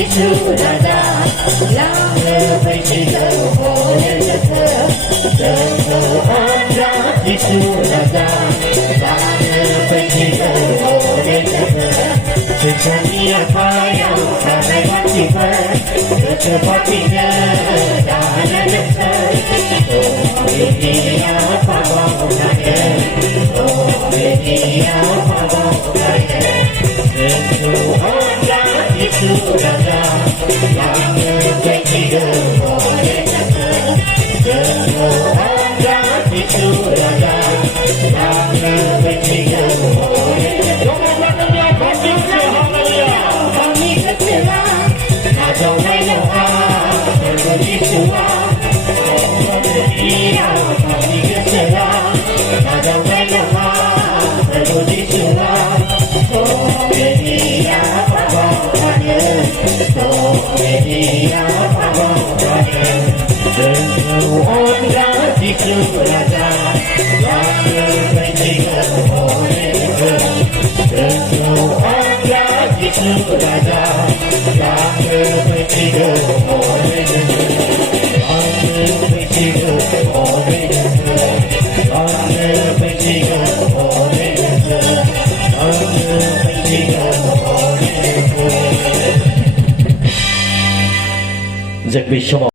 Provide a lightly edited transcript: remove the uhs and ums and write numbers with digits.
Raja, Lama Pejika, Sejatinya payah sampai hati Kecepatinya dan dekat Oh ini apa bangunannya Oh ini apa bangunannya Sesuatu itu raja Yang ketiga boleh dekat Sesuatu itu raja Yang ketiga boleh dekat Zakbi